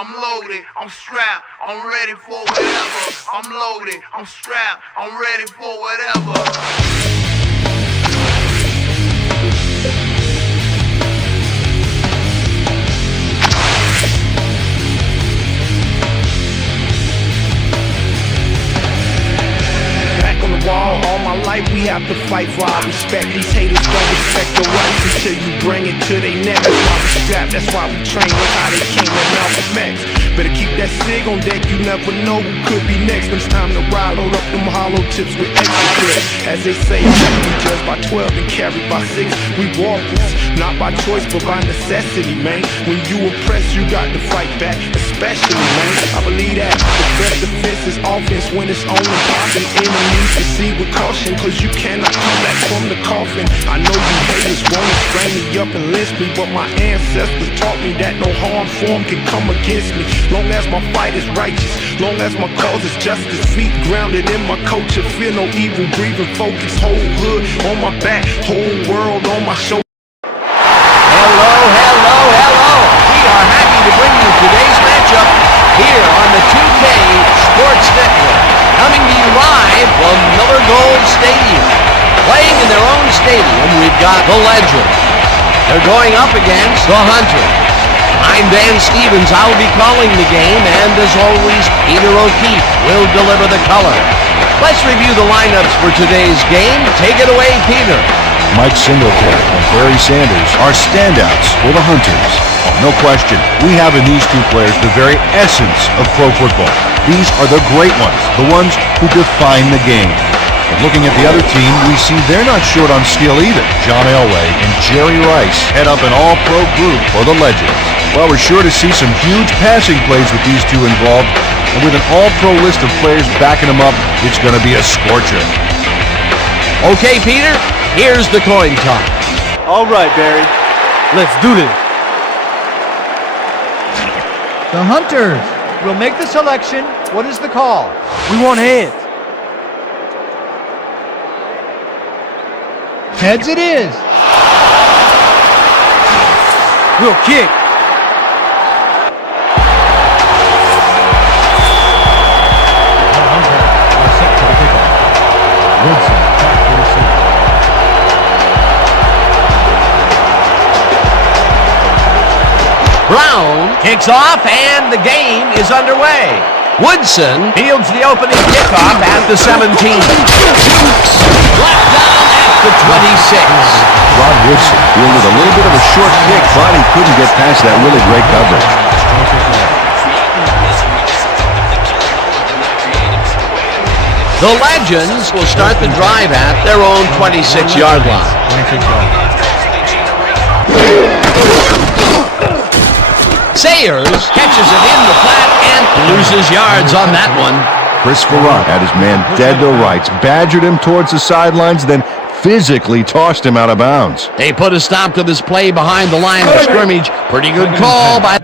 I'm loaded, I'm strapped, I'm ready for whatever. I'm loaded, I'm strapped, I'm ready for whatever. All my life we have to fight for our respect. These haters don't respect the rights until you bring it to their neck. That's why we strap, that's why we train. Look how they came at Malcolm X. Better keep that SIG on deck, you never know who could be next. When it's time to ride, load up them hollow tips with extra clips. As they say, we judged by 12 and carried by 6. We walkers, not by choice but by necessity, man. When you oppressed, you got to fight back, especially, man. I believe that the best defense is offense when it's on and popping. Enemies to see with caution, cause you cannot come back from the coffin. I know you haters wanna strain me up and lynch me, but my ancestors taught me that no harm form can come against me. Long as my fight is righteous, long as my cause is justice. Feet grounded in my culture, fear no evil, breathing focus. Whole hood on my back, whole world on my shoulder. Hello, hello, hello. We are happy to bring you today's matchup here on the 2K Sports Network. Coming to you live from Miller Gold Stadium. Playing in their own stadium, we've got the Legends. They're going up against the Hunters. I'm Dan Stevens. I'll be calling the game, and as always, Peter O'Keefe will deliver the color. Let's review the lineups for today's game. Take it away, Peter. Mike Singletary and Barry Sanders are standouts for the Hunters. No question, we have in these two players the very essence of pro football. These are the great ones, the ones who define the game. But looking at the other team, we see they're not short on skill either. John Elway and Jerry Rice head up an all-pro group for the Legends. Well, we're sure to see some huge passing plays with these two involved, and with an all-pro list of players backing them up, it's going to be a scorcher. Okay, Peter, here's the coin toss. All right, Barry, let's do this. The Hunters will make the selection. What is the call? We want heads. Heads it is. We'll kick. The Hunters are set for the kickoff. Woodson back to receive. Brown kicks off, and the game is underway. Woodson fields the opening kickoff at the 17. Left down at the 26. Rod Woodson fielded a little bit of a short kick, but he couldn't get past that really great coverage. The Legends will start the drive at their own 26-yard line. 26 yards. Sayers catches it in the flat and loses yards on that one. Chris Farrar had his man dead to rights, badgered him towards the sidelines, then physically tossed him out of bounds. They put a stop to this play behind the line of scrimmage. Pretty good call by...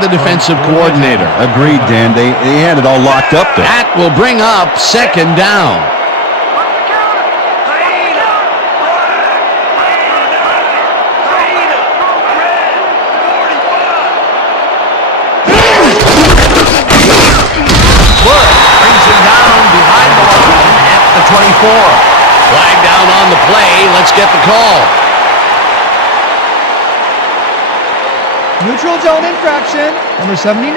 the defensive coordinator. Agreed, Dan. They had it all locked up there. That will bring up second down. Wood brings him down behind the line at the 24. Flag down on the play. Let's get the call. Neutral zone infraction. Number 79,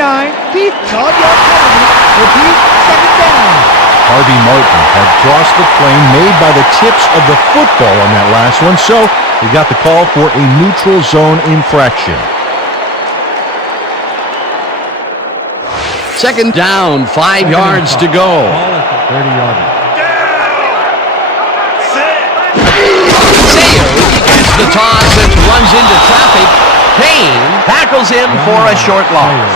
Keith Todd-York penalty. Repeat, second down. Harvey Martin had crossed the plane made by the tips of the football on that last one, so he got the call for a neutral zone infraction. Second down, 5 yards to go. 30-yard line. Sayers gets the toss and runs into traffic. Kane tackles him for a short loss.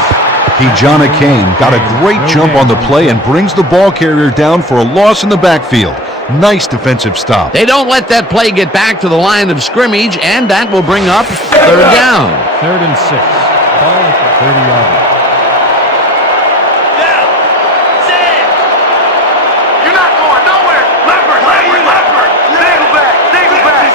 Kijana Kane got a great jump on the play and brings the ball carrier down for a loss in the backfield. Nice defensive stop. They don't let that play get back to the line of scrimmage, and that will bring up third down. 3rd and 6. Ball at the 30-yard line. You're not going nowhere. Leopard. Single back.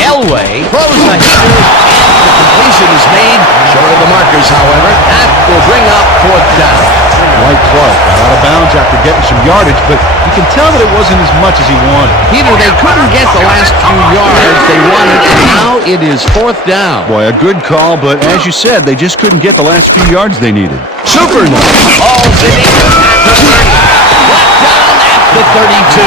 Elway throws the heater, and the completion is made. Short of the markers, however. That will bring up fourth down. White Clark got out of bounds after getting some yardage, but you can tell that it wasn't as much as he wanted. Peter, they couldn't get the last few yards they wanted, and now it is fourth down. Boy, a good call, but as you said, they just couldn't get the last few yards they needed. Super nice. Ball zipping at the 30. Brought down at the 32.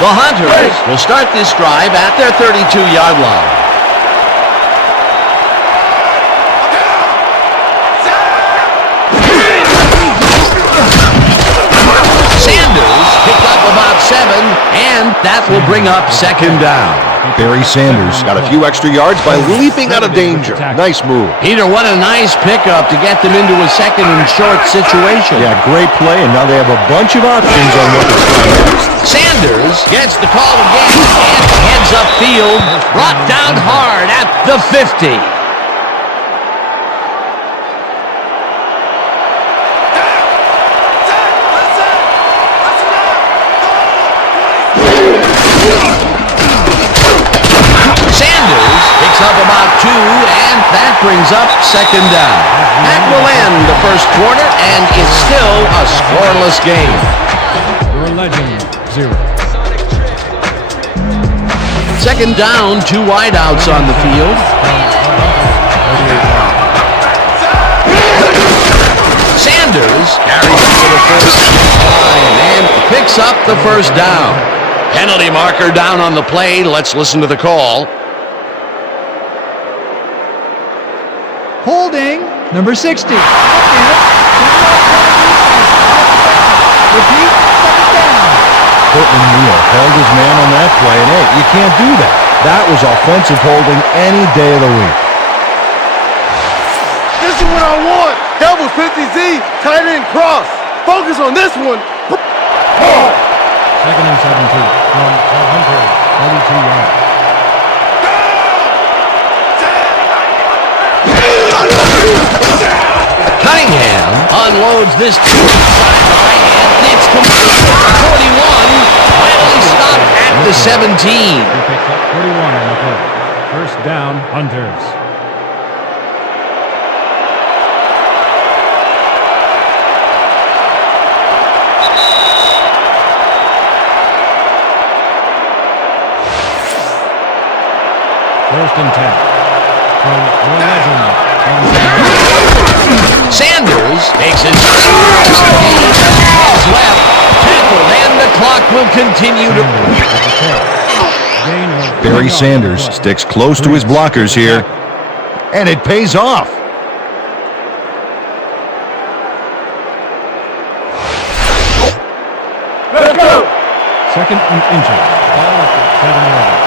The Hunters will start this drive at their 32-yard line. Sanders picked up about 7, and that will bring up second down. Barry Sanders got a few extra yards by leaping out of danger. Nice move. Peter, what a nice pickup to get them into a second and short situation. Yeah, great play, and now they have a bunch of options on what to try next. Sanders gets the call again and heads upfield, brought down hard at the 50. Sanders picks up about 2, and that brings up second down. That will end the first quarter, and it's still a scoreless game. Your Legend, 0. Second down, 2 wideouts on the field. Sanders carries it to the first line and picks up the first down. Penalty marker down on the play. Let's listen to the call. Holding, number 60. Repeat, second down. Portland Neal held his man on that play, and hey, you can't do that. That was offensive holding any day of the week. This is what I want. Double 50Z, tight end cross. Focus on this one. 2nd and 17 from the Hunter, 32 yards. Cunningham unloads this to the sideline, and it's complete. 41, finally stopped at the 17. He picks up 41 on the play. First down, Hunters. First and 10 from your Legend. Sanders takes his left, tackled, and the clock will continue to... Barry Sanders sticks close to his blockers here, and it pays off. Let's go. 2nd and inches. Ball at the 7-yard line.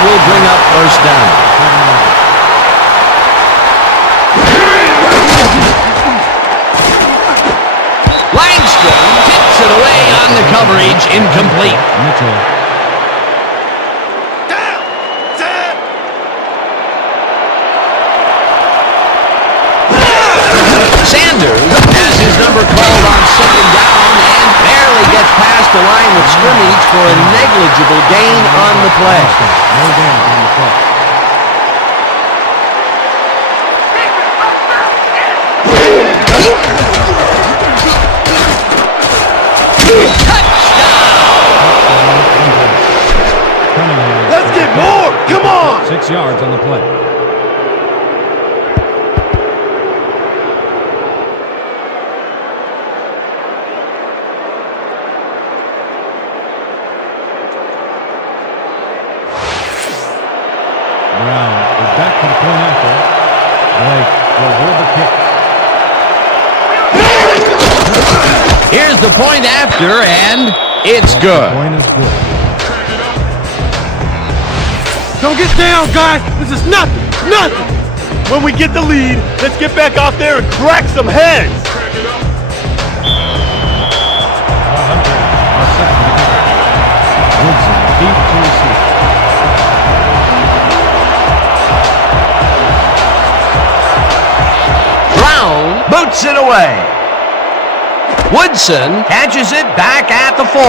Will bring up first down. Langston tips it away on the coverage, incomplete. Mitchell. Sanders has his number called on second down and barely gets past the line of scrimmage for a negligible gain on the play. No gain on the play. Cunningham. Let's get more. Come on. 6 yards on the play. Brown is back to the point after. Blake will hold the kick. Here's the point after, and it's good. Point is good. Don't get down, guys. This is nothing. Nothing. When we get the lead, let's get back out there and crack some heads. The Hunters are set for the kicker. Woodson deep to receive. Brown boots it away. Woodson catches it back at the 4.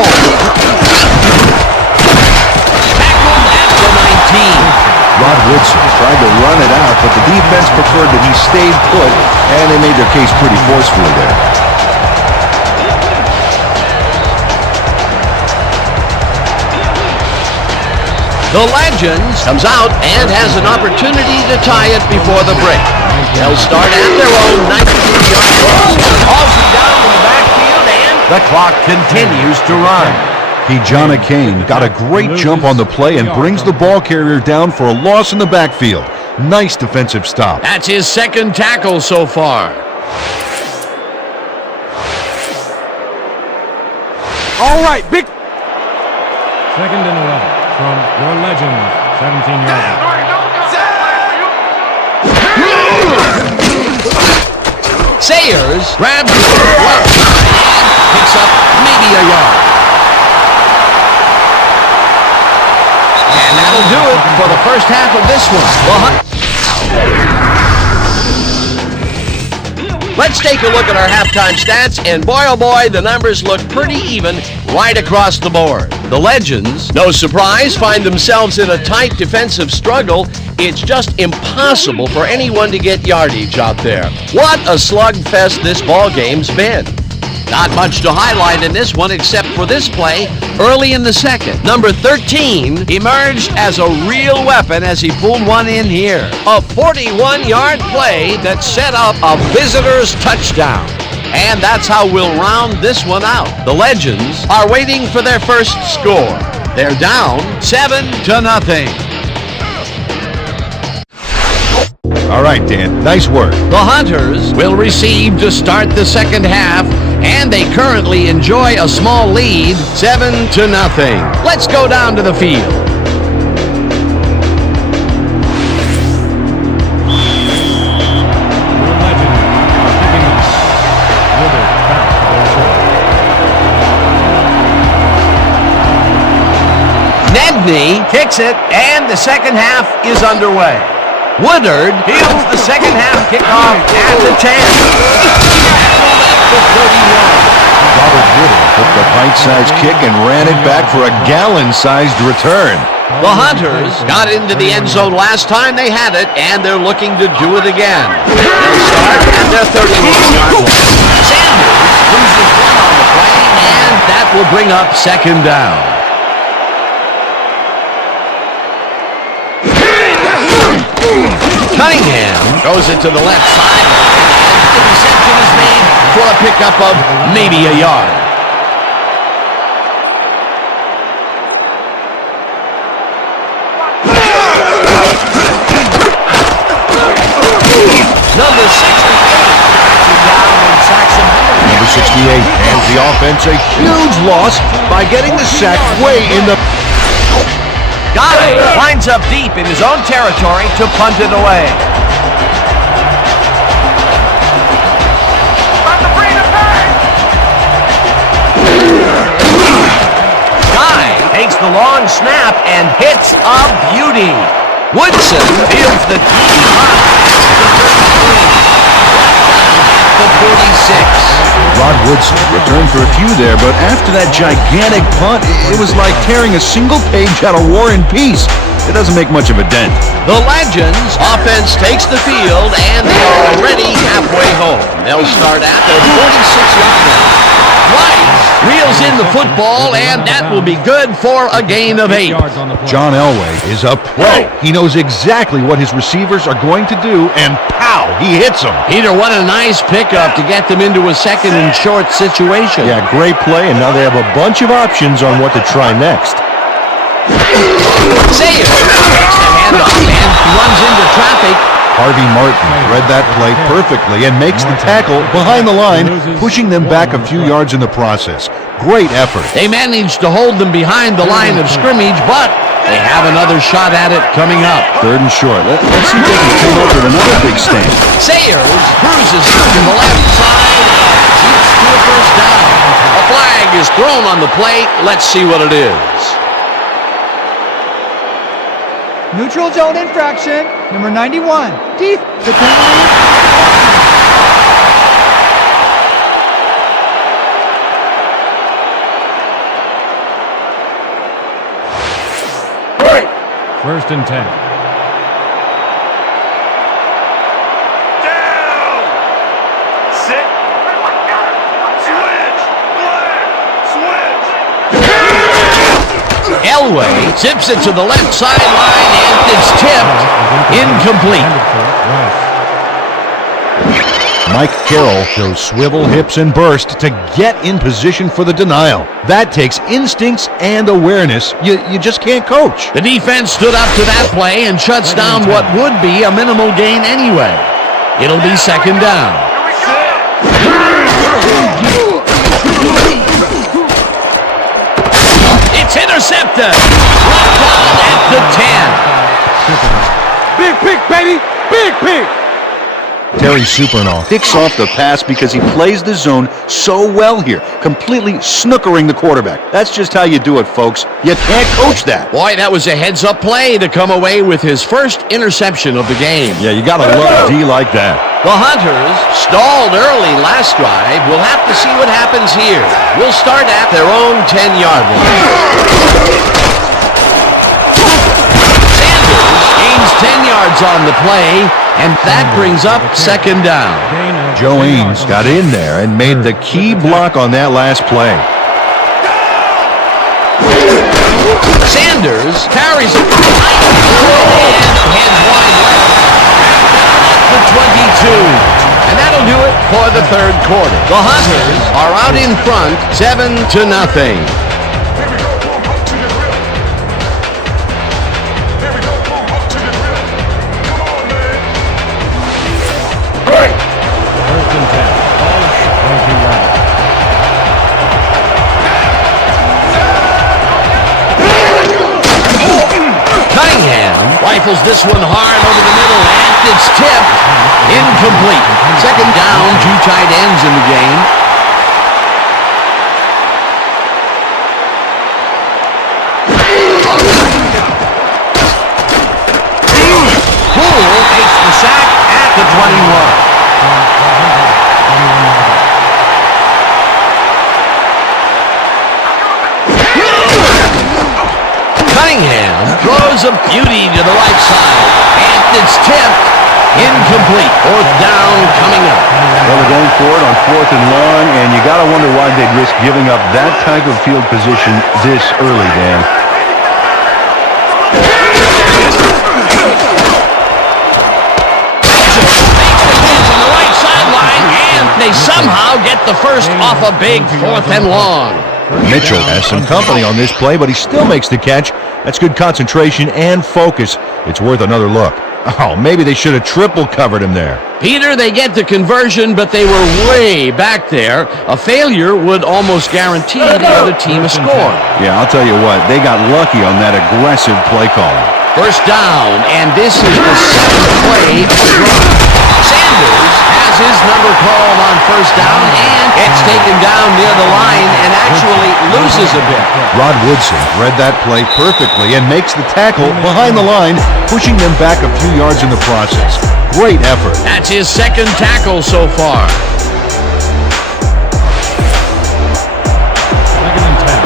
Tackled at the 19. Rod Woodson tried to run it out, but the defense preferred that he stayed put, and they made their case pretty forcefully there. The Legends comes out and has an opportunity to tie it before the break. They'll start at their own 93-yard line. Hauls it down in the backfield, and the clock continues to run. Kijana Kane got a great jump on the play and brings the ball carrier down for a loss in the backfield. Nice defensive stop. That's his second tackle so far. All right, big. Second and 11 from your Legends, 17-yard line. Sayers grabs the left side and picks up maybe a yard. And that'll do it for the first half of this one. Let's take a look at our halftime stats, and boy oh boy, the numbers look pretty even right across the board. The Legends, no surprise, find themselves in a tight defensive struggle. It's just impossible for anyone to get yardage out there. What a slugfest this ball game's been. Not much to highlight in this one except for this play early in the second. Number 13 emerged as a real weapon as he pulled one in here. A 41-yard play that set up a visitor's touchdown. And that's how we'll round this one out. The Legends are waiting for their first score. They're down 7-0. All right, Dan, nice work. The Hunters will receive to start the second half, and they currently enjoy a small lead, 7-0. Let's go down to the field. Your Legends are picking up. Woodard back to their show. Nedney kicks it, and the second half is underway. Woodard fields the second half kickoff at the 10. Robert Woodard took the pint-sized kick and ran it back for a gallon-sized return. The Hunters got into the end zone last time they had it, and they're looking to do it again. They'll start at their 31-yard line. Sanders loses one on the play, and that will bring up second down. Cunningham goes it to the left sideline, and the reception is made for a pickup of maybe a yard. Number 68 down and sacks him. Number 68 hands the offense a huge loss by getting the sack way in the... Guy lines up deep in his own territory to punt it away. Guy takes the long snap and hits a beauty. Woodson fields the deep the 46. Rod Woodson returned for a few there, but after that gigantic punt, it was like tearing a single page out of War and Peace. It doesn't make much of a dent. The Legends offense takes the field, and they are already halfway home. They'll start at their 46-yard line. Rice reels in the football, and that will be good for a gain of 8. John Elway is a pro. He knows exactly what his receivers are going to do, and pow, he hits them. Peter, what a nice pickup to get them into a second and short situation. Yeah, great play, and now they have a bunch of options on what to try next. Sayers takes the handoff and runs into traffic. Harvey Martin read that play perfectly and makes the tackle behind the line, pushing them back a few yards in the process. Great effort. They managed to hold them behind the line of scrimmage, but they have another shot at it coming up. 3rd and short. Let's see if they can come up with another big stand. Sayers cruises to the left side and shoots to a first down. A flag is thrown on the play. Let's see what it is. Neutral zone infraction. Number 91. Teeth. The penalty. First and 10. Down! Sit! Switch! Switch! Elway zips it to the left sideline, and it's tipped. Incomplete. Mike Carroll shows swivel, hips, and burst to get in position for the denial. That takes instincts and awareness you just can't coach. The defense stood up to that play and shuts down what would be a minimal gain anyway. It'll be second down. It's intercepted. Brought down at the 10. Big pick, baby! Big pick! Terry Supernall picks off the pass because he plays the zone so well here, completely snookering the quarterback. That's just how you do it, folks. You can't coach that. Boy, that was a heads-up play to come away with his first interception of the game. Yeah, you gotta love D like that. The Hunters stalled early last drive. We'll have to see what happens here. We'll start at their own 10-yard line. Sanders gains 10 yards on the play, and that brings up second down. Joe Ains got in there and made the key block on that last play. Sanders carries it and heads wide left. Back down at the 22. And that'll do it for the third quarter. The Hunters are out in front, 7-0. Rifles this one hard over the middle, and it's tipped. Incomplete. Second down, 2 tight ends in the game. Poole takes the sack at the 21. Cunningham throws a beauty to the right side, and it's tipped. Incomplete. 4th down coming up. Well, they're going for it on 4th and long, and you got to wonder why they'd risk giving up that type of field position this early, Dan. On the right sideline, and they somehow get the first off a big 4th and long. Mitchell has some company on this play, but he still makes the catch. That's good concentration and focus. It's worth another look. Oh, maybe they should have triple covered him there. Peter, they get the conversion, but they were way back there. A failure would almost guarantee the other team a score. Yeah, I'll tell you what, they got lucky on that aggressive play calling. First down, and this is the 7th play of the drive. Sanders has his number called on first down, and it's taken down near the line and actually loses a bit. Rod Woodson read that play perfectly and makes the tackle behind the line, pushing them back a few yards in the process. Great effort. That's his second tackle so far. Second and 10.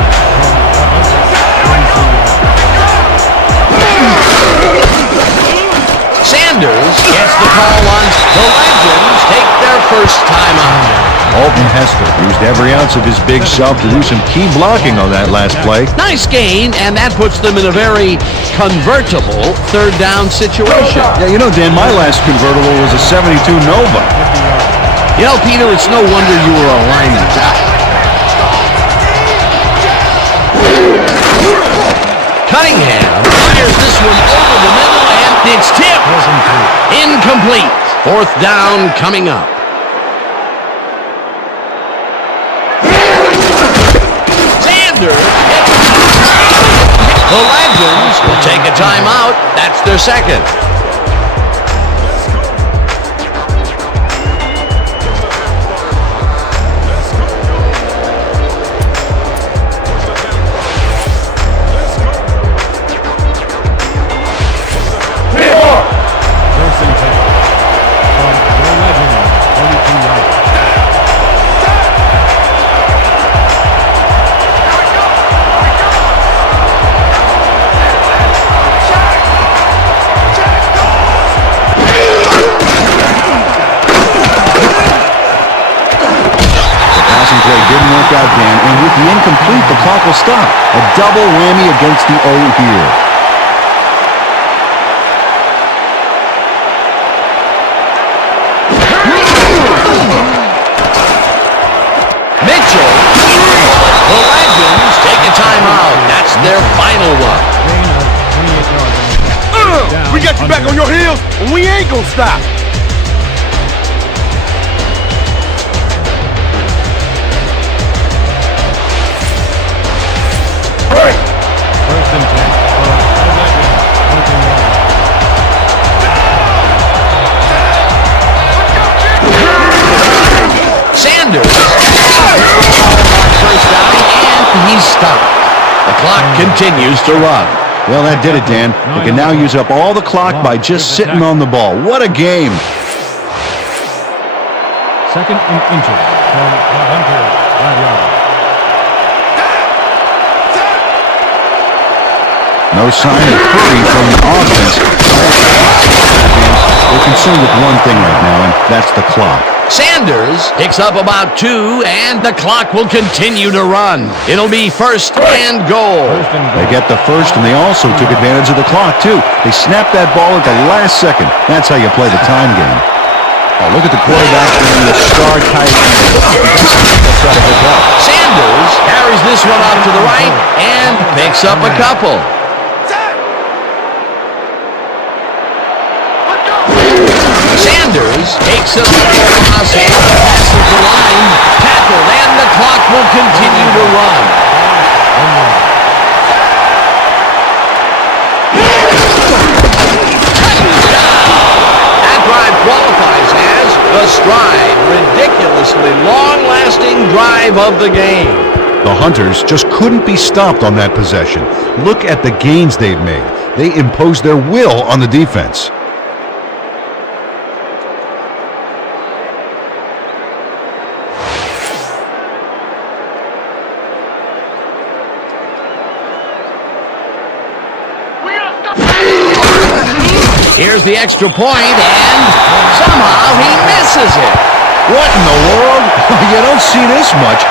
Sanders gets the call on. The Legends take their first time out. Alton Hester used every ounce of his big self to do some key blocking on that last play. Nice gain, and that puts them in a very convertible 3rd down situation. Yeah, you know, Dan, my last convertible was a 72 Nova. You know, Peter, it's no wonder you were a lineman. Cunningham fires this one over the middle, and It's tipped. Incomplete. Fourth down coming up. Sanders. The Legends will take a timeout. That's their second. First and 10. From the Legends, 42 yards. Passing play didn't work out, Dan, and with the incomplete, the clock will stop. A double whammy against the O here. Mitchell. The Legends take a timeout. That's their final one. Gain of 28 yards. We got you back on your heels, and we ain't gonna stop. First and 10. From the Legends, 14 yards. Sanders. First down, and he's stopped. The clock continues to run. Well, that did it, Dan. They can now use up all the clock by just sitting on the ball. What a game. Second and inches from the Hunters, 5 yards. No sign of hurry from the offense. They're concerned with one thing right now, and that's the clock. Sanders picks up about 2, and the clock will continue to run. It'll be first and goal. First and They goal. get the first, and they also took advantage of the clock, too. They snapped that ball at the last second. That's how you play the time game. Oh, look at the quarterback being the star tight end. That's got to pick up. Sanders carries this one out to the right and picks up a couple. Sanders takes it across and passes the line, tackled, and the clock will continue to run. That drive qualifies as the stride, ridiculously long-lasting drive of the game. The Hunters just couldn't be stopped on that possession. Look at the gains they've made. They imposed their will on the defense. Here's the extra point, and somehow he misses it. What in the world? You don't see this much.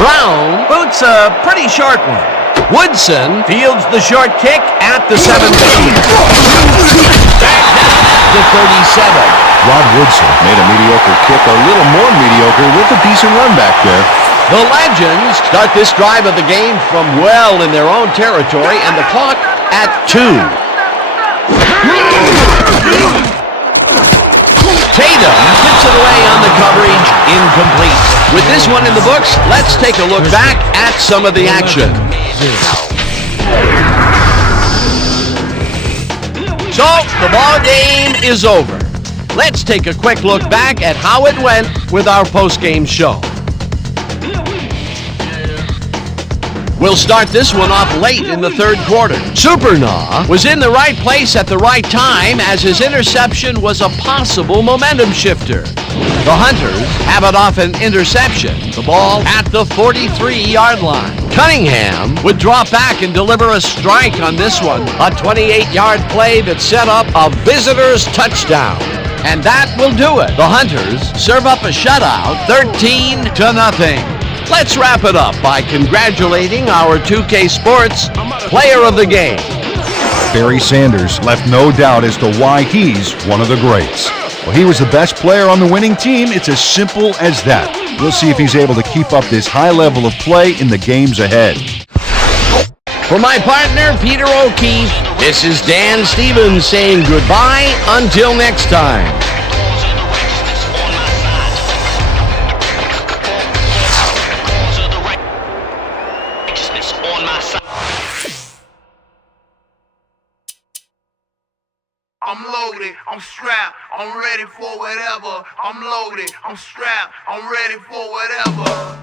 Brown boots a pretty short one. Woodson fields the short kick at the 17. Back down at the 37. Rod Woodson made a mediocre kick a little more mediocre with a decent run back there. The Legends start this drive of the game from well in their own territory, and the clock at 2. Tatum tips it away on the coverage, incomplete. With this one in the books, let's take a look back at some of the action. So, the ball game is over. Let's take a quick look back at how it went with our post-game show. We'll start this one off late in the third quarter. Supernaw was in the right place at the right time as his interception was a possible momentum shifter. The Hunters have it off an interception. The ball at the 43-yard line. Cunningham would drop back and deliver a strike on this one. A 28-yard play that set up a visitor's touchdown. And that will do it. The Hunters serve up a shutout, 13-0. Let's wrap it up by congratulating our 2K Sports player of the game. Barry Sanders left no doubt as to why he's one of the greats. Well, he was the best player on the winning team. It's as simple as that. We'll see if he's able to keep up this high level of play in the games ahead. For my partner, Peter O'Keefe, this is Dan Stevens saying goodbye until next time. I'm loaded, I'm strapped, I'm ready for whatever. I'm loaded, I'm strapped, I'm ready for whatever.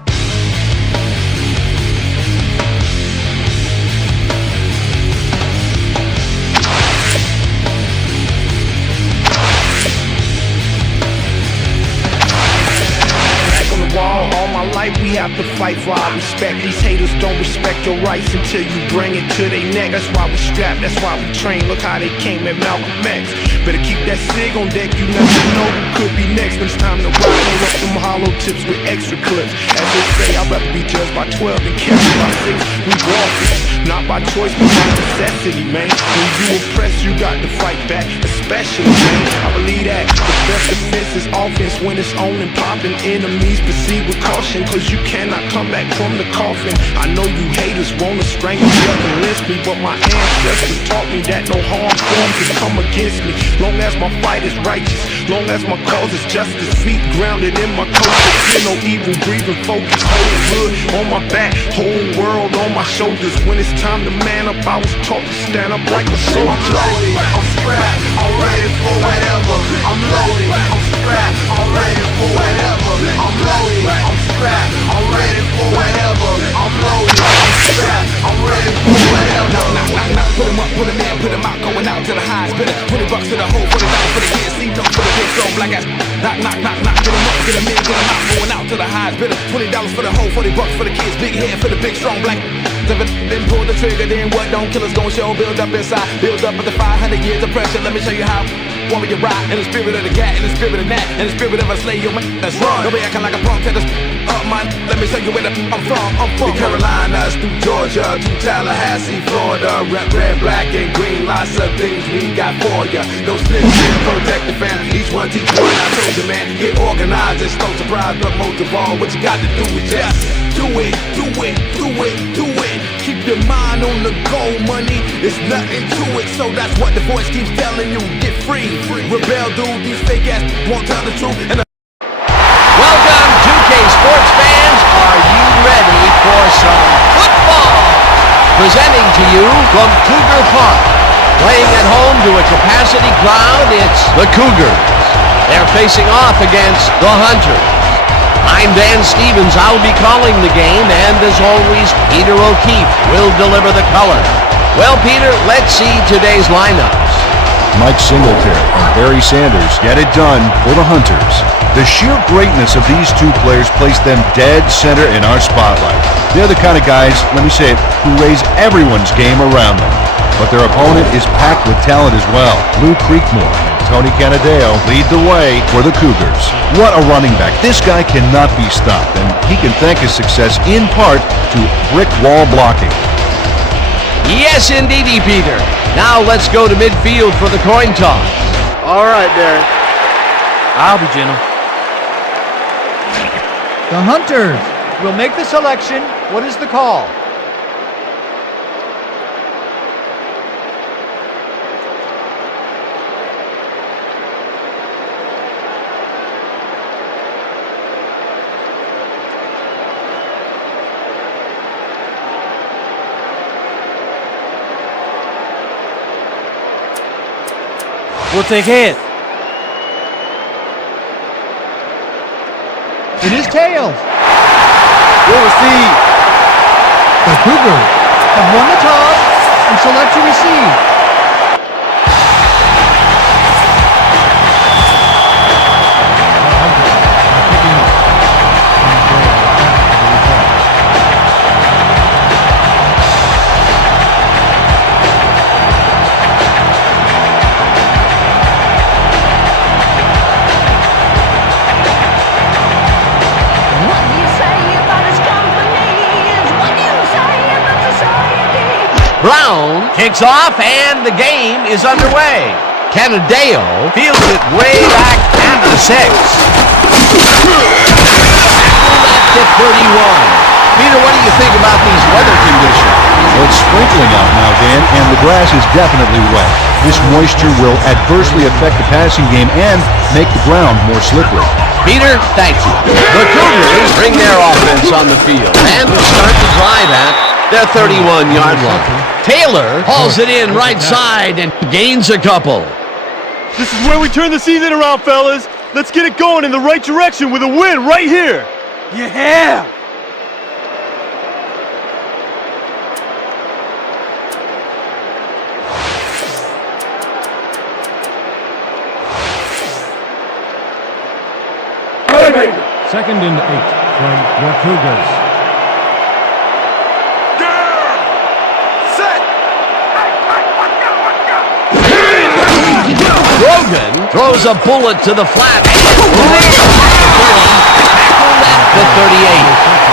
All my life we have to fight for our respect. These haters don't respect your rights until you bring it to their neck. That's why we strapped, that's why we train. Look how they came at Malcolm X. Better keep that SIG on deck, you never know who could be next. When it's time to ride, roll up them hollow tips with extra clips. As they say, I'd rather be judged by 12 than carried by 6. We walk this, not by choice but by necessity, man. When you oppressed, you got to fight back, especially, man. I believe that the best defense is offense when it's on and popping. Enemies proceed with caution, cause you cannot come back from the coffin. I know you haters wanna strangle me up and lynch me, but my ancestors taught me that no harm form can come against me. Long as my fight is righteous, long as my cause is justice, feet grounded in my culture, feel no evil, breathing focus, whole hood on my back, whole world on my shoulders. When it's time to man up, I was taught to stand up like a soldier. I'm loaded, I'm strapped, I'm ready for whatever. I'm loaded, I'm strapped, I'm ready for whatever. I'm loaded, I'm strapped, I'm ready for whatever. I'm loaded, I'm strapped, I'm ready for whatever. Knock, knock, knock, knock, put him up, put him in, put him out, going out to the highest bidder. $20 to the hole, $40 for the kids, sleep up for the big strong black ass. Knock, knock, knock, knock, get him up, get him in, get him out, going out to the highest bidder. $20 for the hole, $40 for the kids, big head for the big strong black. Then pull the trigger, then what don't kill us gon' show. Build up inside, build up with the 500 years of pressure. Let me show you how. Warrior ride in the spirit of the gat, in the spirit of that, in the spirit of a slave, yo, man, that's wrong. Don't be acting like a punk, tell us up, man. Let me show you where I'm from. I'm from the Carolinas, through Georgia, to Tallahassee, Florida. Rep red, black, and green, lots of things we got for ya. No snitching, protect the fam, each one teach one. I told you, man, get organized, it's no surprise, but most of all, what you got to do is just do it, do it, do it, do it. Keep your mind on the goal, money, it's nothing to it. So that's what the voice keeps telling you, get free. Rebel, dude, these fake ass won't tell the truth. And Welcome, 2K sports fans. Are you ready for some football? Presenting to you from Cougar Park. Playing at home to a capacity crowd, it's the Cougars. They're facing off against the Hunters. I'm Dan Stevens. I'll be calling the game, and as always, Peter O'Keefe will deliver the color. Well, Peter, let's see today's lineups. Mike Singletary and Barry Sanders get it done for the Hunters. The sheer greatness of these two players place them dead center in our spotlight. They're the kind of guys, let me say it, who raise everyone's game around them. But their opponent is packed with talent as well. Lou Creekmore and Tony Canadeo lead the way for the Cougars. What a running back. This guy cannot be stopped, and he can thank his success in part to brick wall blocking. Yes, indeedy, Peter. Now let's go to midfield for the coin toss. All right, Darren. I'll be gentle. The Hunters will make the selection. What is the call? We'll take head. It is tails. We'll receive. The Cougars have won the toss and select to receive. Brown kicks off, and the game is underway. Canadeo fields it way back to the 6. Left at 31. Peter, what do you think about these weather conditions? Well, it's sprinkling out now, Dan, and the grass is definitely wet. This moisture will adversely affect the passing game and make the ground more slippery. Peter, thank you. The Cougars bring their offense on the field and start to drive at their 31-yard line. Taylor hauls it in right side and gains a couple. This is where we turn the season around, fellas. Let's get it going in the right direction with a win right here. Yeah! Second and 8 from your Cougars. Rogan throws a bullet to the flat. At the 38.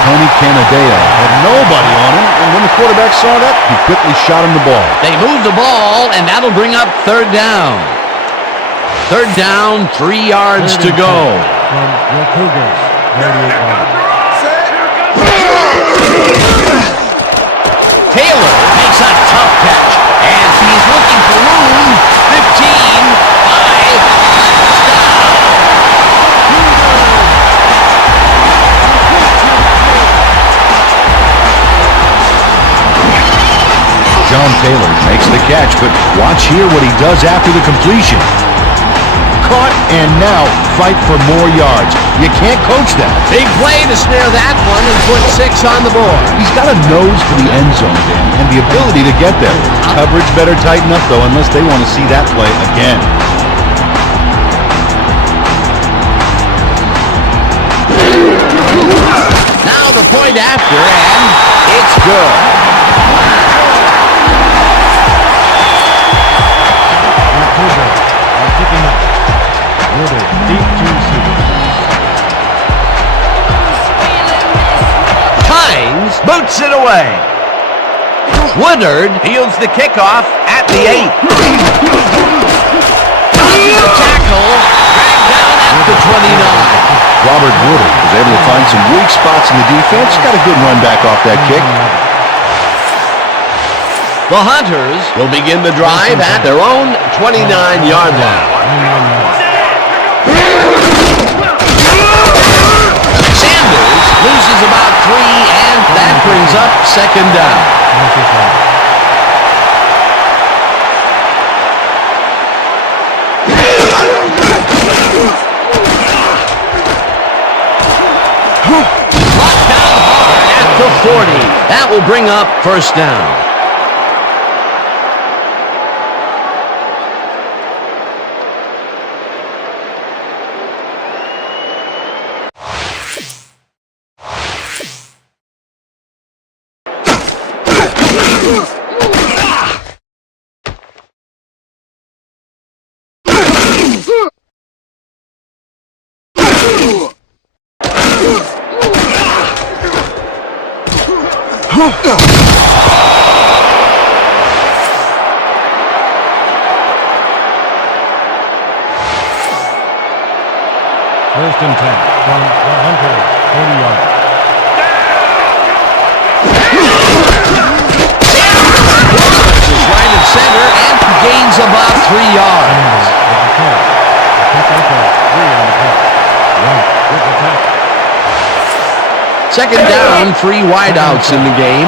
Tony Canadeo had nobody on him, and when the quarterback saw that, he quickly shot him the ball. They move the ball, and that'll bring up third down. Third down, 3 yards to go. From your Cougars, 38 yards. Taylor makes a tough catch, and he's looking for room. 15, 5. John Taylor makes the catch, but watch here what he does after the completion. Caught and now fight for more yards. You can't coach that. Big play to snare that one and put 6 on the board. He's got a nose for the end zone, Dan, and the ability to get there. Coverage better tighten up, though, unless they want to see that play again. Now the point after, and it's good. Your Cougars are picking up. Woodard deep to receiver. Hines boots it away. Woodard fields the kickoff at the 8. He's a tackle, dragged down at the 29. Robert Woodard was able to find some weak spots in the defense. Got a good run back off that kick. The Hunters will begin the drive at their own 29-yard line. Sanders loses about 3, and that brings up second down. Brought down hard at the 40. That will bring up first down. First and 10 from the Hunters, 40 yards. Sanders is right at center and gains about 3 yards. Second down, 3 wideouts in the game.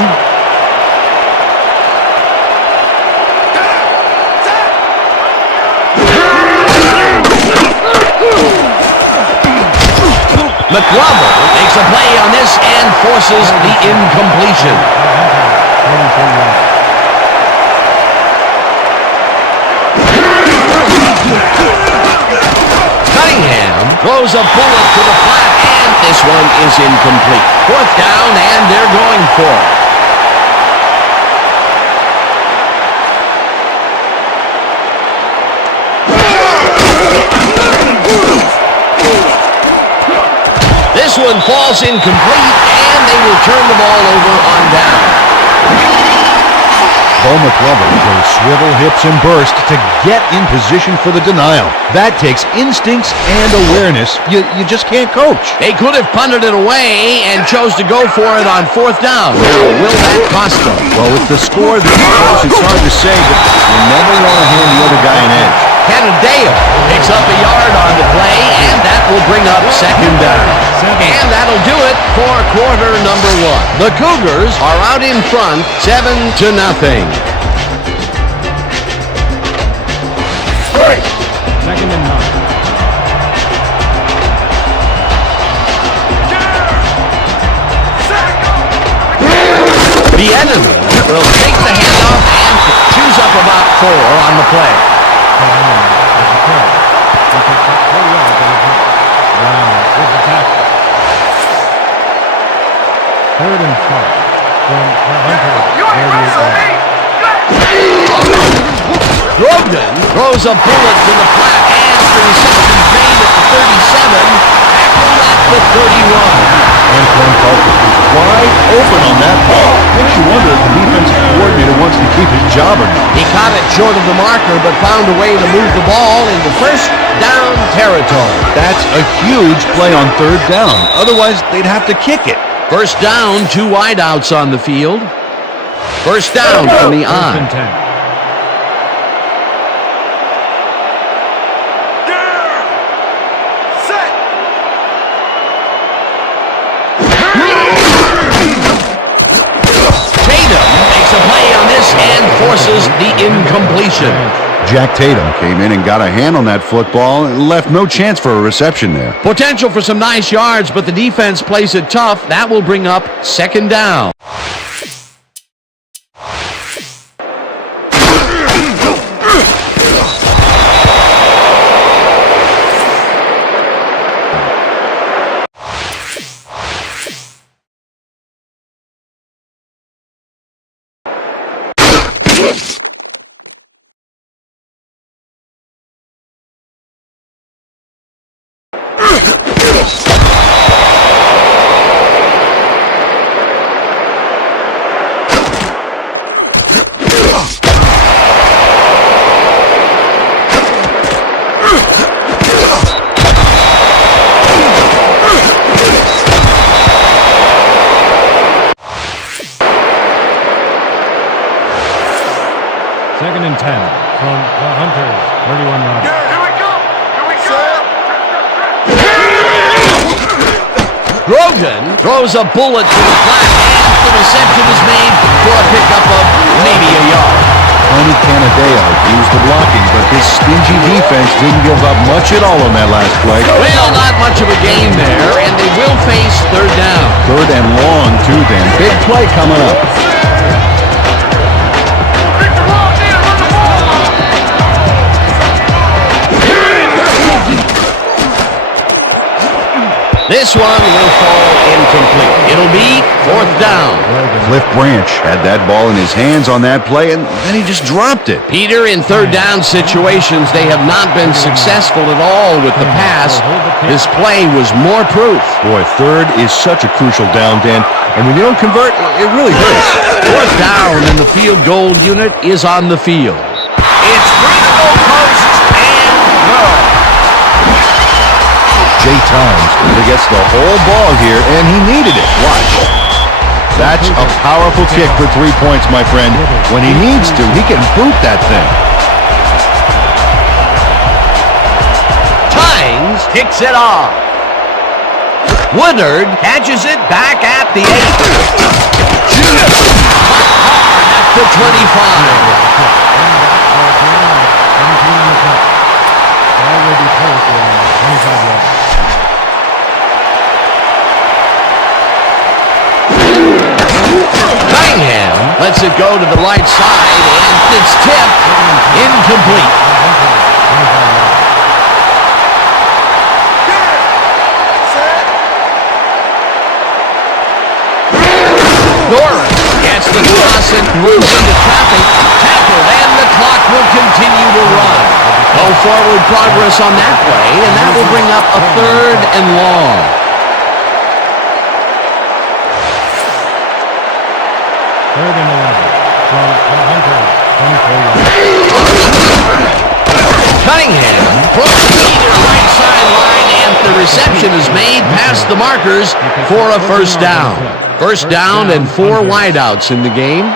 McLovin makes a play on this and forces the incompletion. Cunningham throws a bullet to the flat, and this one is incomplete. Fourth down, and they're going for it. This one falls incomplete, and they will turn the ball over on down. Bo McLovin will swivel hips and burst to get in position for the denial. That takes instincts and awareness you just can't coach. They could have punted it away and chose to go for it on 4th down. Now, will that cost them? Well, with the score this close, it's hard to say, but you never want to hand the other guy an edge. Canadeo picks up a yard on the play, and that will bring up 2nd down. And that'll do it for quarter number 1. The Cougars are out in front, 7-0. Second and 9. The enemy will take the handoff and choose up about 4 on the play. Third and 5 from Hunter. Grogan throws a bullet to the flat, and the reception made at the 37, tackled at the 31. Antoine Parker is wide open on that ball. Makes you wonder if the defensive coordinator wants to keep his job or not. He caught it short of the marker, but found a way to move the ball into 1st down territory. That's a huge play on 3rd down. Otherwise, they'd have to kick it. 1st down, 2 wideouts on the field. 1st down from the First eye. and 10. Forces the incompletion. Jack Tatum came in and got a hand on that football and left no chance for a reception there. Potential for some nice yards, but the defense plays it tough. That will bring up 2nd down. Second and 10 from the Hunters. 31 yards. Grogan throws a bullet to the flat, and the reception is made for a pickup of maybe a yard. Tony Canadeo used the blocking, but his stingy defense didn't give up much at all on that last play. Well, not much of a gain there, and they will face 3rd down. 3rd and long, too, Dan. Big play coming up. This one will fall incomplete. It'll be 4th down. Cliff Branch had that ball in his hands on that play, and then he just dropped it. Peter, in 3rd down situations, they have not been successful at all with the pass. This play was more proof. Boy, 3rd is such a crucial down, Dan, and when you don't convert, it really hurts. 4th down, and the field goal unit is on the field. It's through the goalpost and good. Jay Times gets the whole ball here, and he needed it. Watch. That's a powerful kick for 3 points, my friend. When he needs to, he can boot that thing. Times kicks it off. Woodard catches it back at the 8. Shoots hard at the 25. Cunningham lets it go to the right side, and it's tipped incomplete. Norris gets the cross and moves into traffic, tackled, and the clock will continue to run. No forward progress on that play, and that will bring up a 3rd and long. Third and 11. from the Hunters. 24 yards. Cunningham from either right sideline, and the reception is made past the markers for a first down. First down and 4 wideouts in the game.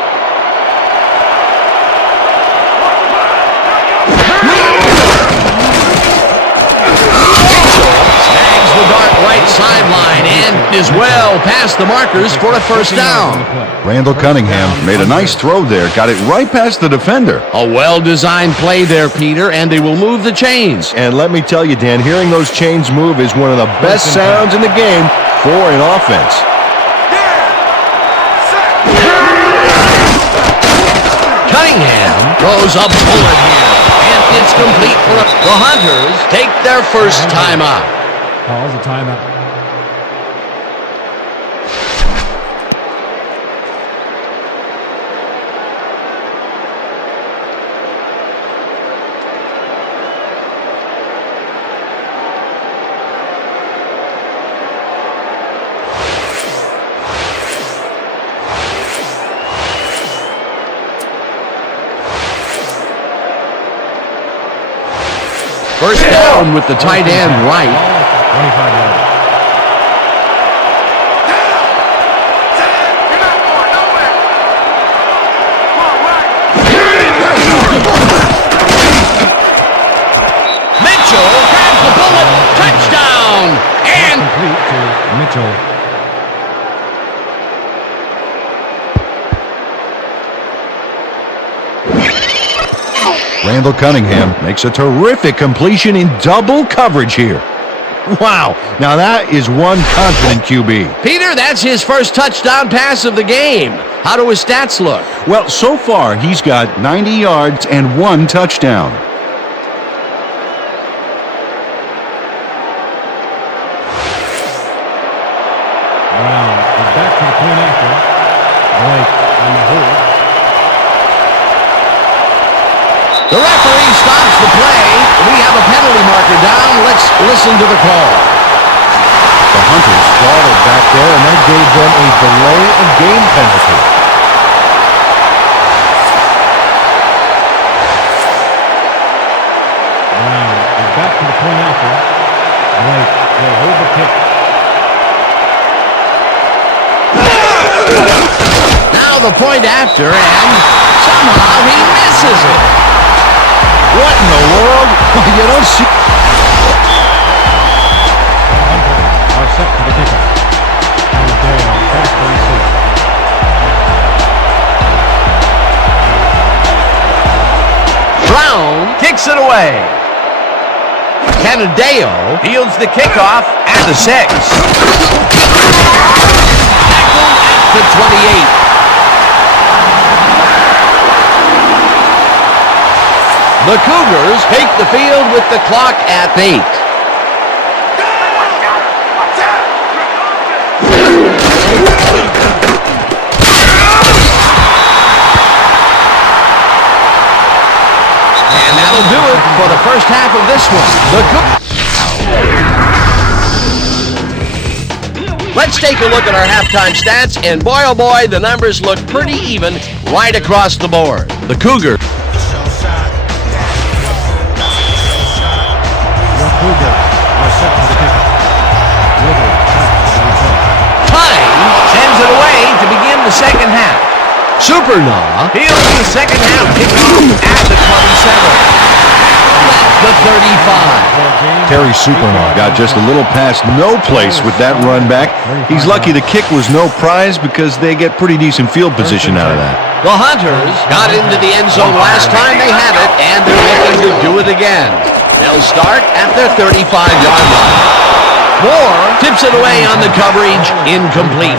Snags the dart right sideline and is well past the markers for a first down. Randall Cunningham made a nice throw there, got it right past the defender. A well-designed play there, Peter, and they will move the chains. And let me tell you, Dan, hearing those chains move is one of the best sounds in the game for an offense. Cunningham throws a bullet here, and it's complete for the Hunters take their first timeout. Calls a timeout. First down with the tight end right. 25 yards. Mitchell grabs the bullet. Touchdown! And Complete to Mitchell. Randall Cunningham makes a terrific completion in double coverage here. Wow, now that is one confident QB. Peter, that's his first touchdown pass of the game. How do his stats look? Well, so far he's got 90 yards and 1 touchdown. Brown is back to the point after. Blake on the hold. The referee stops the play. We have a penalty marker down. Let's listen to the call. The Hunters throttled back there, and that gave them a delay of game penalty. Brown is back to the point after. Blake will hold the kick. Now the point after, and somehow he misses it. What in the world? You don't see... The Hunters are set for the kickoff. Amadeo back to receive. Brown kicks it away. Canadeo fields the kickoff at the 6. Tackled at the 28. The Cougars take the field with the clock at 8. And that'll do it for the first half of this one. Let's take a look at our halftime stats, and boy oh boy, the numbers look pretty even right across the board. The Cougars Cougars are set for the kickoff. Whittle back to the return. Time sends it away to begin the second half. Supernaw fields the second half kickoff at the 27. The 35. Terry Supernaw got just a little past no place with that run back. He's lucky the kick was no prize because they get pretty decent field position out of that. The Hunters got into the end zone last time they had it, and they're looking to do it again. They'll start at their 35-yard line. Moore tips it away on the coverage, incomplete.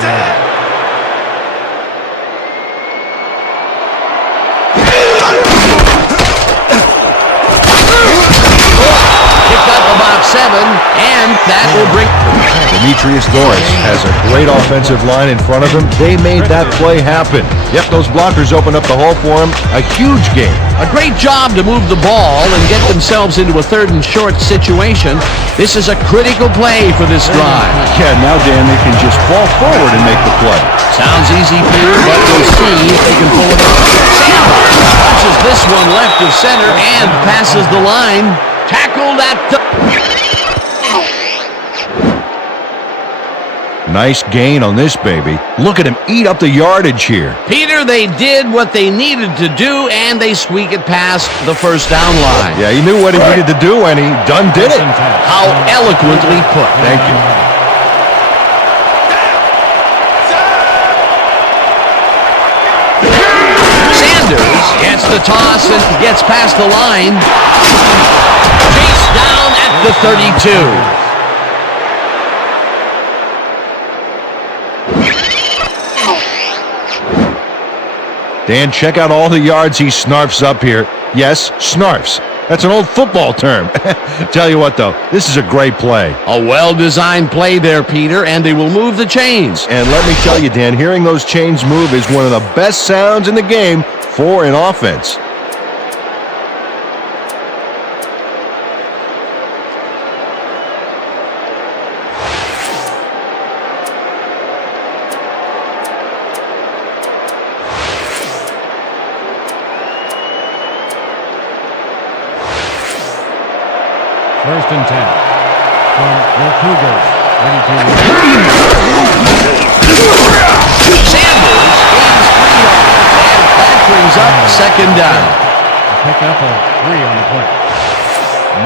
Picked up about 7, and that will bring... The Demetrius Doris has a great offensive line in front of him. They made that play happen. Yep, those blockers opened up the hole for him. A huge game. A great job to move the ball and get themselves into a 3rd and short situation. This is a critical play for this drive. Yeah, now, Dan, they can just fall forward and make the play. Sounds easy, Peter, but we'll see if they can pull it off. Sanders punches this one left of center and passes the line. Tackled at the... Nice gain on this baby. Look at him eat up the yardage here. Peter, they did what they needed to do, and they squeak it past the first down line. Yeah, he knew what he needed to do, and he done did it. How eloquently put. Thank you. Sanders gets the toss and gets past the line. Chase down at the 32. Dan, check out all the yards he snarfs up here. Yes, snarfs. That's an old football term. Tell you what, though, this is a great play. A well-designed play there, Peter, and they will move the chains. And let me tell you, Dan, hearing those chains move is one of the best sounds in the game for an offense. First and 10 from the Cougars. Ready to Sanders gains 3 yards, and that brings up 2nd down. pick up a 3 on the play.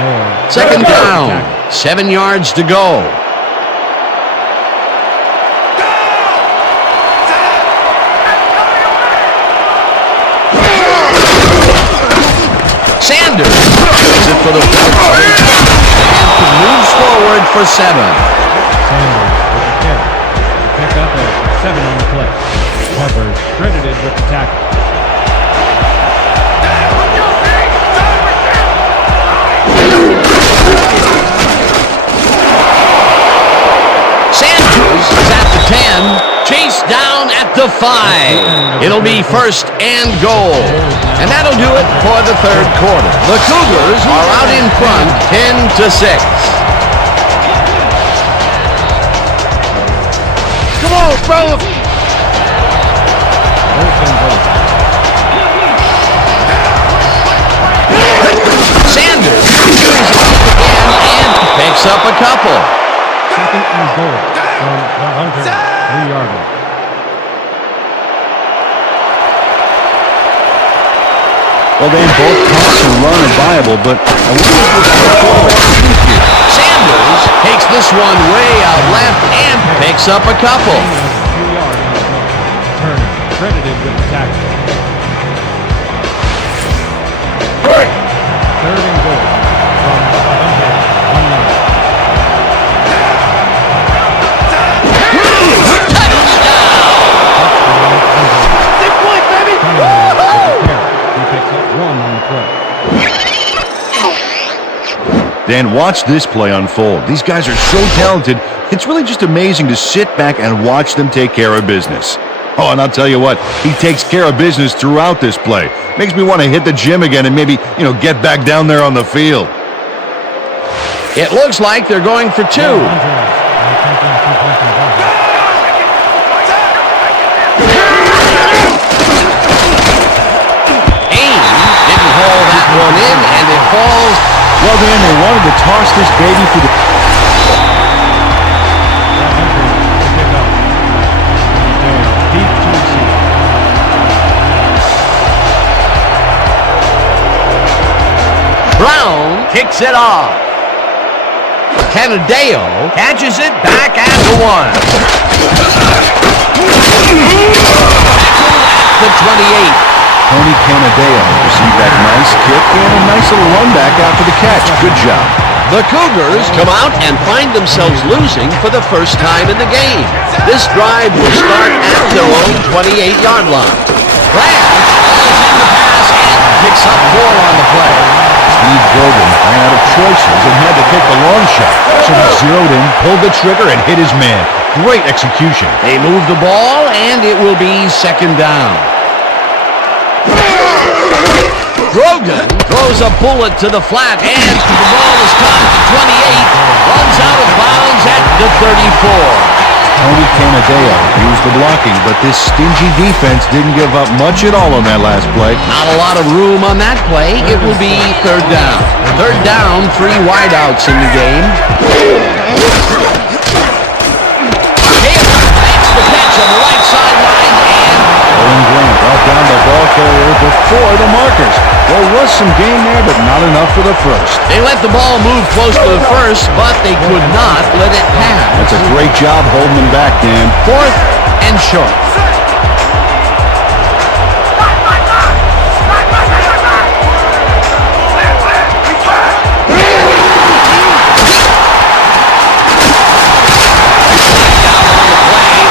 Moore. 2nd down, 7 yards to go. Sanders is it for the 4th and moves forward for 7. Sanders with the carry. Pick up a 7 on the play. Peppers credited with the tackle. Sanders is at the 10. Chase down at the 5. It'll be 1st and goal. And that'll do it for the 3rd quarter. The Cougars are out in front 10-6. Come on, brother. Sanders brings it up again and picks up a couple. 2nd and goal from the Hunter 3-yard line. Well, they both pass and run are viable, but I wonder if the quarterback is here. Sanders takes this one way out left and picks up a couple. 2 yards on the play. Turner credited with the tackle. 3rd and goal from the Hunter 1 yard. Dan, watch this play unfold. These guys are so talented, it's really just amazing to sit back and watch them take care of business. Oh, and I'll tell you what, he takes care of business throughout this play. Makes me want to hit the gym again and maybe, get back down there on the field. It looks like they're going for 2. Ames didn't haul that one in, and it falls. Well, Dan, they wanted to toss this baby for the... Brown kicks it off. Canadeo catches it back at the 1. The 28. Tony Canadeo received that nice kick and a nice little run back after the catch. Good job. The Cougars come out and find themselves losing for the first time in the game. This drive will start at their own 28-yard line. Grant falls in the pass and picks up 4 on the play. Steve Grogan ran out of choices and had to take the long shot. So he zeroed in, pulled the trigger, and hit his man. Great execution. They move the ball, and it will be second down. Grogan throws a bullet to the flat, and the ball is caught at the 28, runs out of bounds at the 34. Tony Canadeo used the blocking, but this stingy defense didn't give up much at all on that last play. Not a lot of room on that play. It will be third down. Third down, 3 wideouts in the game. Taylor makes the pitch on the right sideline, and Owen Grant brought down the ball carrier before the markers. There was some gain there, but not enough for the first. they let the ball move close to the first, but they could not let it pass. That's a great job holding them back, Dan. Fourth and short.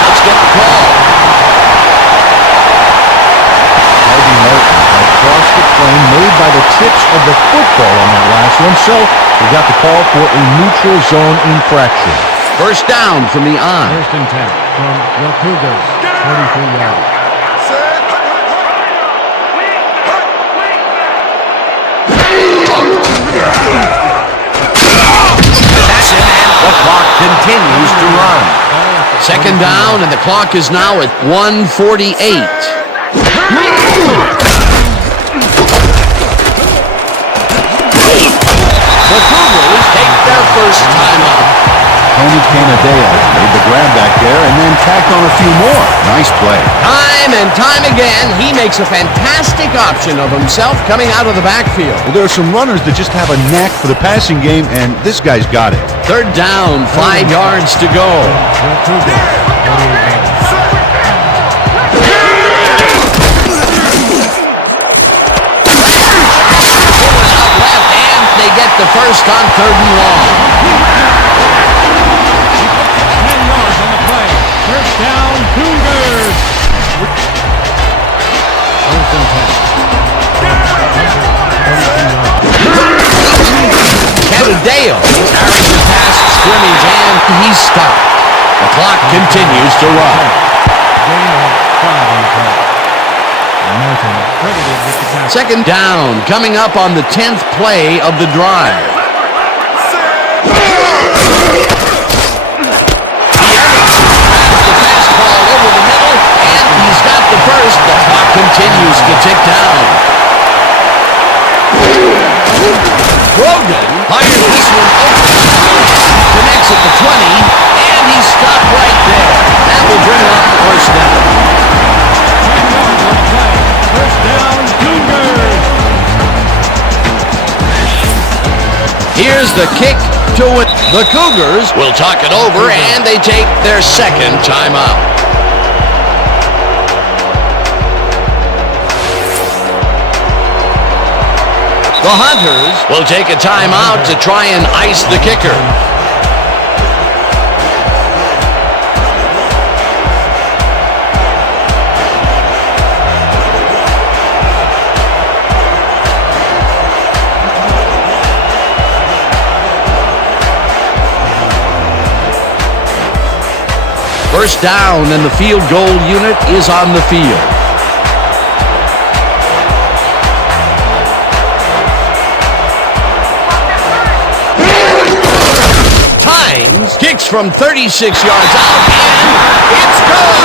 Let's get the call. Harvey Martin had crossed the plane made by the tips of the football on that last one, so we got the call for a neutral zone infraction. First down from the eye. First and 10 from the Cougars. 43 yards. The clock continues to run. Second down, and the clock is now at 1:48. The Cougars take their first time out. Tony Canadeo made the grab back there and then tacked on a few more. Nice play. Time and time again, he makes a fantastic option of himself coming out of the backfield. Well, there are some runners that just have a knack for the passing game, and this guy's got it. Third down, 5 yards to go. The Cougars. 48 yards. Pulling out left, and they get the first on third and long. 10 yards on the play. First down, Cougars. First and 10. Canadeo carries it past scrimmage, and he's stopped. The clock continues to run. Gain of 5 on the play. Martin credited with the tackle. Second down, coming up on the 10th play of the drive. Fastball over the middle, and he's got the first. The clock continues to tick down. Grogan fires this one over. Connects at the 20, and he's stopped right there. That will bring up first down. 10 yards on the play. First down, Cougars. Here's the kick to win. The Cougars will talk it over, and they take their second timeout. The Hunters will take a timeout to try and ice the kicker. First down, and the field goal unit is on the field. Hines kicks from 36 yards out, and it's good!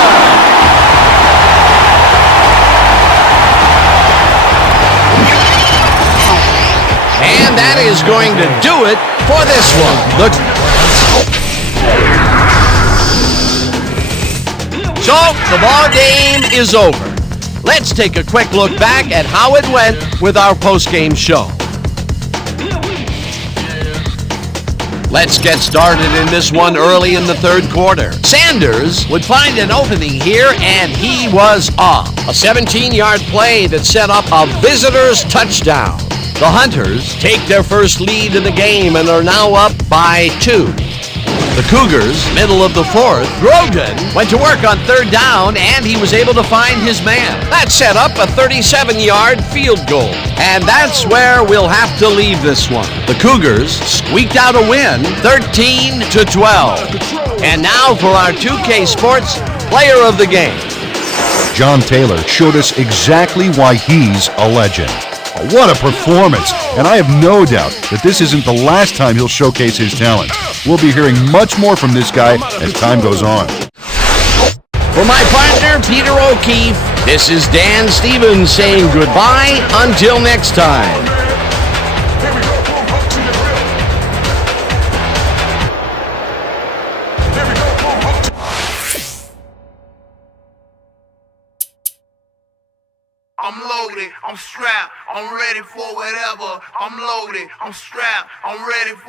And that is going to do it for this one. So, the ball game is over. Let's take a quick look back at how it went with our post-game show. Let's get started in this one early in the third quarter. Sanders would find an opening here, and he was off. A 17-yard play that set up a visitor's touchdown. The Hunters take their first lead in the game and are now up by 2. The Cougars, middle of the fourth, Grogan went to work on third down, and he was able to find his man. That set up a 37-yard field goal. And that's where we'll have to leave this one. The Cougars squeaked out a win, 13-12. And now for our 2K Sports Player of the Game. John Taylor showed us exactly why he's a legend. What a performance! And I have no doubt that this isn't the last time he'll showcase his talents. We'll be hearing much more from this guy as time goes on. For my partner, Peter O'Keefe, this is Dan Stevens saying goodbye until next time. I'm loaded, I'm strapped, I'm ready for whatever. I'm loaded, I'm strapped, I'm ready for